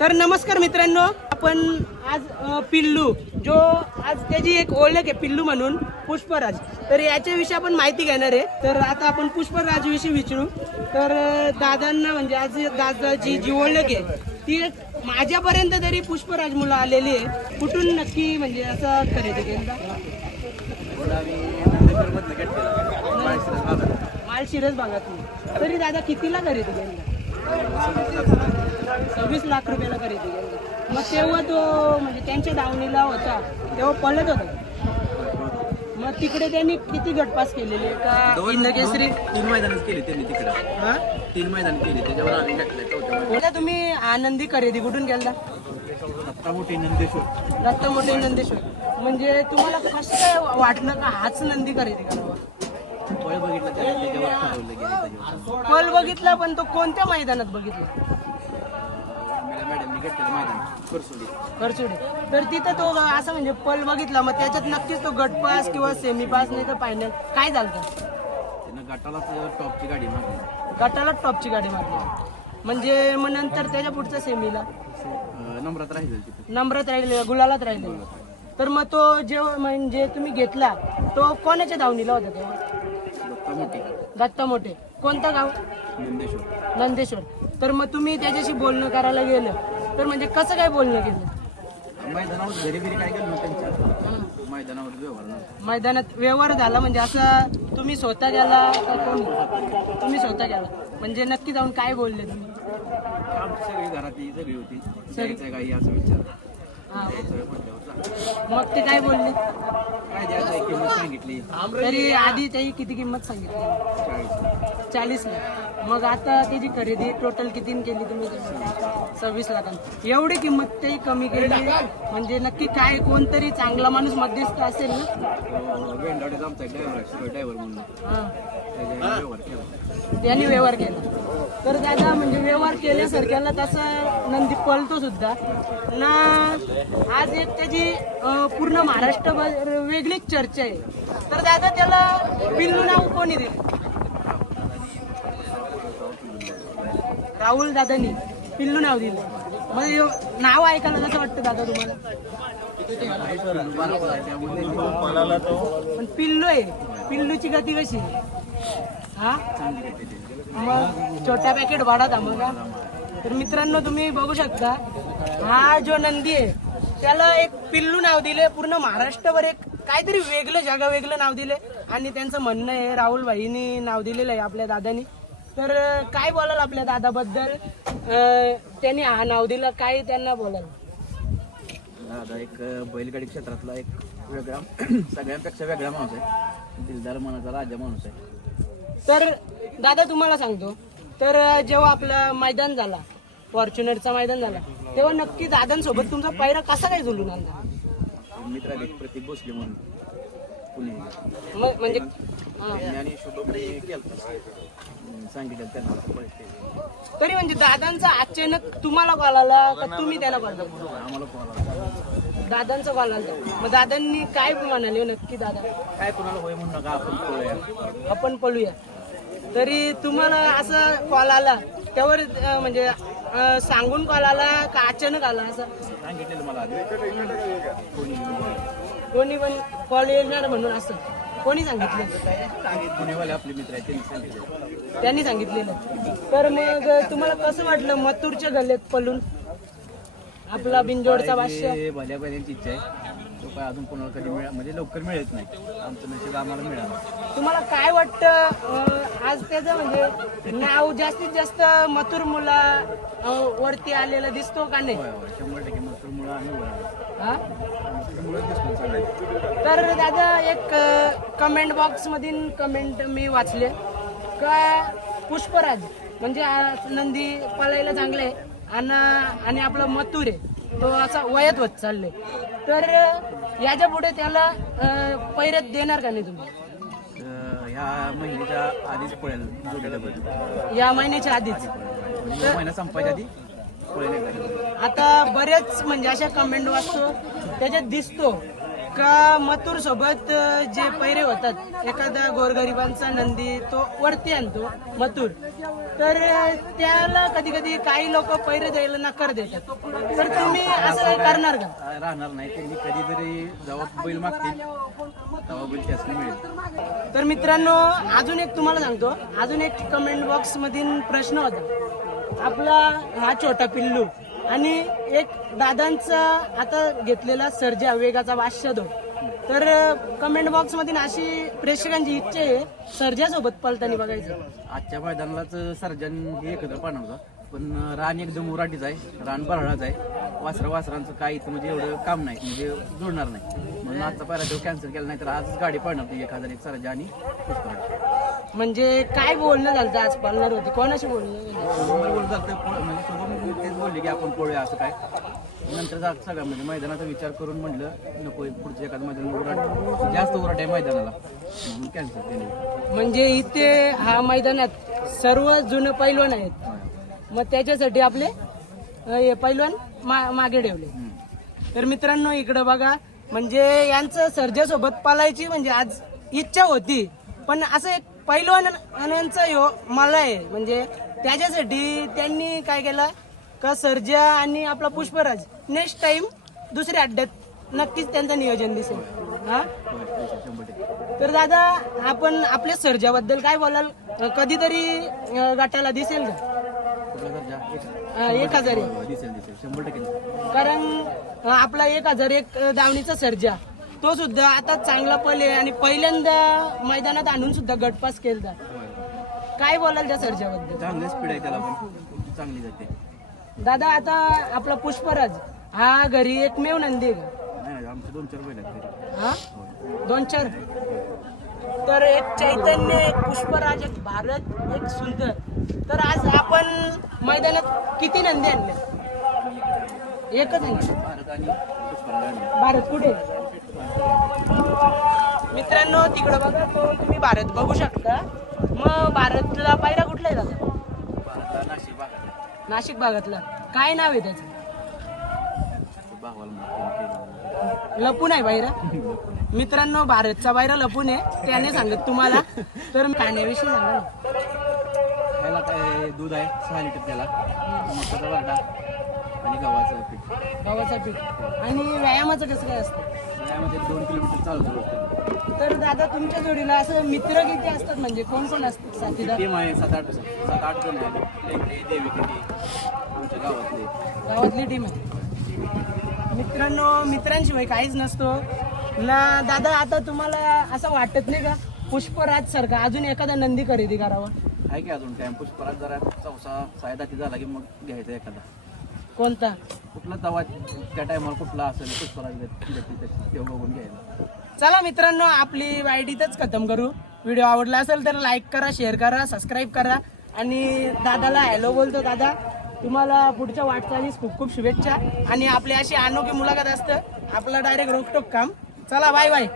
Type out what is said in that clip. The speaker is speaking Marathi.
तर नमस्कार मित्रांनो, आपण आज पिल्लू जो आज त्याची एक ओळख आहे पिल्लू म्हणून पुष्पराज, तर याच्याविषयी आपण माहिती घेणार आहे. तर आता आपण पुष्पराज विषयी विचारू. तर दादांना म्हणजे आज दादाची जी ओळख आहे ती माझ्यापर्यंत तरी पुष्पराज मुलं आलेली आहे. कुठून नक्की म्हणजे असं खरेदी केलं? माळशिरस भागातून. तरी दादा कितीला खरेदी केली? 26 लाख रुपयाला खरेदी केली. मग तेव्हा तो म्हणजे त्यांच्या दावणीला होता तेव्हा पळत होता. मग तिकडे त्यांनी किती गटपास केलेले का? केसरी 3 मैदानच केले त्यांनी तिकडे. 3 मैदान केले त्याच्यावर आम्ही घेतले. तुम्ही आनंदी खरेदी कुठून केला? रत्तामोठी नंदेश्वर. रत्तामोठी नंदेश्वर. म्हणजे तुम्हाला कसं काय वाटलं का हाच नंदी खरेदी करावा? फळ बघितलं त्याच्यावर ठरवलं गेलं. पल बघितला, पण तो कोणत्या मैदानात बघितला? मॅडमनी घेतलेलं मैदान करचुडी. तर तिथं तो असं म्हणजे पल बघितला, मग त्याच्यात नक्कीच तो गट पास किंवा सेमी पास नाही तर फायनल काय झालं? त्यानं गटाला टॉपची गाडी मारली. गटाला टॉपची गाडी मारली. म्हणजे मग नंतर त्याच्या पुढच्या सेमीला नंबरात राहिलेलं तिथे. नंबरात राहिले, गुलालात राहिले. तर मग तो जेव्हा म्हणजे तुम्ही घेतला तो कोणाच्या धावणीला होता तेव्हा? दत्ता मोठे. कोणतं गाव? नंदेश्वर. नंदेश्वर. तर मग तुम्ही त्याच्याशी बोलणं करायला गेलं तर म्हणजे कसं काय बोलणं केलं? मैदानावर घरी घरी काय केलं त्यांच्या मैदानावर व्यवहार नव्हता. मैदानात व्यवहार झाला म्हणजे असं तुम्ही स्वतः गेला का कोण? तुम्ही स्वतः गेला म्हणजे नक्की जाऊन काय बोलले तुम्ही? आमची सगळी घरातली सगळी होती. द्यायचं काही असं विचार. मग ते काय बोलले? काय द्यायचं किंमत सांगितली. तरी आधी त्याची किती किंमत सांगितली? 40 लाख. मग आता त्याची खरेदी टोटल किती केली तुम्ही? 26 लाखांची. एवढी किंमत त्याही कमी केली म्हणजे नक्की काय कोणतरी चांगला माणूस मध्यस्थ असेल ना? वेंडावडीचा आमचा ड्रायव्हर म्हणून त्यांनी व्यवहार केला. तर दादा म्हणजे व्यवहार केल्यासारख्याला तसं नंदी पळतो सुद्धा ना. आज एक त्याची पूर्ण महाराष्ट्रभर वेगळीच चर्चा आहे. तर दादा त्याला पिल्लू नाव कोणी दिले? राहुल दादानी पिल्लू नाव दिलं. मग नाव ऐकायला कसं वाटतं दादा तुम्हाला? पण पिल्लू आहे, पिल्लूची गती कशी? हा मग छोटा पॅकेट भाडा थांबा. तर मित्रांनो तुम्ही बघू शकता हा जो नंदी आहे त्याला एक पिल्लू नाव दिले. पूर्ण महाराष्ट्रभर एक काहीतरी वेगळं जागा वेगळं नाव दिले आणि त्यांचं म्हणणं आहे राहुल भाईनी नाव दिलेलं आहे आपल्या दादानी. तर काय बोलाल आपल्या दादाबद्दल? त्यांनी हा नाव दिलं, काय त्यांना बोलाल? दादा एक बैलगाडी क्षेत्रातला एक वेगळा सगळ्यांपेक्षा वेगळा माणूस आहे. दिलदार मनाचा राजा माणूस आहे. तर दादा तुम्हाला सांगतो, तर जेव्हा आपलं मैदान झाला फॉर्च्युनरचा मैदान झाला तेव्हा नक्की दादांसोबत तुमचा पायरा कसा काय जुळून आणला? मित्र प्रतीक भोसले म्हणून पुणे म्हणजे आणि शुभमने केलं सांगितलं त्यांना. तरी म्हणजे दादांचा अचानक तुम्हाला कॉल आला का तुम्ही त्याला कॉल? आम्हाला कॉल दादांचा कॉल आला. मग दादांनी काय म्हणाले नक्की? दादा काय कोणाला होय म्हणू नका, आपण पळूया. आपण पळूया. तरी तुम्हाला असं कॉल आला त्यावर म्हणजे सांगून कॉल आला का अचानक आला? असं सांगितलेलं मला कोणी पण कॉल येणार म्हणून असं कोणी सांगितलं? पुणेवाले आपले मित्र आहेत त्यांनी सांगितलं. त्यांनी सांगितलेलं. तर मग तुम्हाला कसं वाटलं मथुरच्या गल्ल्यात पळून आपला बिनजोडचा भाष्य? भल्या भल्यांची इच्छा आहे. तो काय अजून कोणाला कधी म्हणजे लवकर मिळत नाही. आमचं नशीब आम्हाला मिळालं. तुम्हाला काय वाटतं आज त्याचं म्हणजे नाव जास्तीत जास्त मथुर मुला वरती आलेला दिसतो का नाही? 100% मथुरमुळं आणि हा मुळं दिसतो चांगलं. तर दादा एक कमेंट बॉक्स मधील कमेंट मी वाचले का पुष्पराज म्हणजे नंदी पळायला चांगले आणि आपला मथुर आहे तो असा वयात होत चालले. तर याच्या पुढे त्याला पैऱ्यात देणार का नाही तुम्ही? ह्या महिन्याच्या आधीच पळेल जोडीला. या महिन्याच्या आधीच महिना संपायच्या आधी पळेल. आता बरेच म्हणजे अशा कमेंट वाचतो त्याच्यात दिसतो का मथुर सोबत जे पैरे होतात, एखादा गोरगरिबांचा नंदी तो वरती आणतो मथुर, तर त्याला कधी कधी काही लोक पैरे द्यायला नकार देतात. तर तुम्ही असं काही करणार का? राहणार नाही, त्यांनी कधीतरी जेव्हा बैल मागतील तेव्हा बैल त्यासनी मिळेल. तर मित्रांनो, अजून एक तुम्हाला सांगतो, अजून एक कमेंट बॉक्स मधील प्रश्न होता. आपला हा छोटा पिल्लू आणि एक दादांचा आता घेतलेला सर्जा वेगाचा बादशाह. तर कमेंट बॉक्स मधील अशी प्रेक्षकांची इच्छा आहे सर्जासोबत पळताना बघायचं. आजच्या मैदानालाच सर्जन हे एकत्र पाठवलं, पण रान एकदम उराटीच आहे, रान बरळाच आहे. वासरांचं काही इथं म्हणजे एवढं काम नाही, म्हणजे जुळणार नाही, म्हणून आजचा पहिला तो कॅन्सल केला. नाही तर आज गाडी पडणार ती 1001 सर्जा आणि पुष्पराज. म्हणजे काय बोलणं झालं आज पालणार होती, कोणाशी बोलणं म्हणजे सोबत तेच बोलले की आपण पळूया असं काय. नंतर सगळं म्हणजे मैदानाचा विचार करून म्हटलं नको, पुढच्या एखादं मैदान उराट जास्त उराट आहे मैदानाला, म्हणून कॅन्सल केलं. म्हणजे इथे हा मैदानात सर्व जुने पैलवान आहेत, मग त्याच्यासाठी आपले पैलवान मागे ठेवले. तर मित्रांनो इकडं बघा, म्हणजे यांचं सर्जासोबत पालायची म्हणजे आज इच्छा होती, पण असं एक पैलवानांचा ह्यो मला आहे, म्हणजे त्याच्यासाठी त्यांनी काय केलं का सर्जा आणि आपला पुष्पराज नेक्स्ट टाइम दुसऱ्या अड्ड्यात नक्कीच त्यांचं नियोजन दिसेल. हा, तर दादा आपण आपल्या सर्जाबद्दल काय बोलाल? कधीतरी गटाला दिसेल का? 1000 दिसेल 100%. कारण आपला 1001 दावणीचा सर्जा तो सुद्धा आता चांगला पल आहे आणि पहिल्यांदा मैदानात आणून सुद्धा गटपास केला. काय बोलाल त्या सर्जाबद्दल? चांगली स्पीड आहे त्याला, पण चांगली जाते. दादा आता आपला पुष्पराज हा घरी एकमेव नंदी आहे का? नाही, आमचे 2-4 बैल आहेत घरी. हा, 2-4. तर एक चैतन्य, एक पुष्पराज, एक भारत, एक सुंदर. तर आज आपण मैदानात किती नंदी आणले? एकच आणले. भारत आणि पुष्पराज. भारत कुठे? मित्रांनो तिकडं बघा, तो तुम्ही भारत बघू शकता. मग भारतला पायरा कुठला आहे दादा? भारतला नाशिक भागात. नाशिक भागातला. काय नाव आहे त्याचं? लपून आहे बायरा. मित्रांनो भारतचा बायरा लपून आहे, त्याने सांगत तुम्हाला. तर खाण्याविषयी सांगा ना. ह्याला काय दूध आहे 6 लिटर, त्याला मसाला वरडा आणि गव्हाचं पीठ. गव्हाचं पीठ. आणि व्यायामाचं कसं काय असतं? यामध्ये 2 किलोमीटर चालतो. तर दादा तुमच्या जोडीला असं मित्र किती असतात, म्हणजे कोण कोण असतात साथीदार? टीम आहे 7-8 जण आहे. देवीकिटी आमच्या गावातली टीम आहे. मित्रांनो मित्रांशिवाय काहीच नसतो ना दादा. आता तुम्हाला असं वाटत नाही का पुष्पराज सारखा अजून एखादा नंदी खरेदी करावा? आहे की अजून टाइम. पुष्पराज जरा 4-6 झाला की मग घ्यायचा एखादा. कोणता? कुठला तवा त्या टायमाला कुठला असेल पुष्पराज ते बघून घ्यायला. चला मित्रांनो, आपली वाईट इथंच खतम करू. व्हिडिओ आवडला असेल तर लाईक करा, शेअर करा, सबस्क्राईब करा आणि दादाला हॅलो बोलतो. दादा तुम्हाला पुढच्या वाटचालीस खूप खूप शुभेच्छा. आणि आपली अशी अनोखी मुलाखत असतं आपलं डायरेक्ट रोकटोक काम. चला बाय बाय.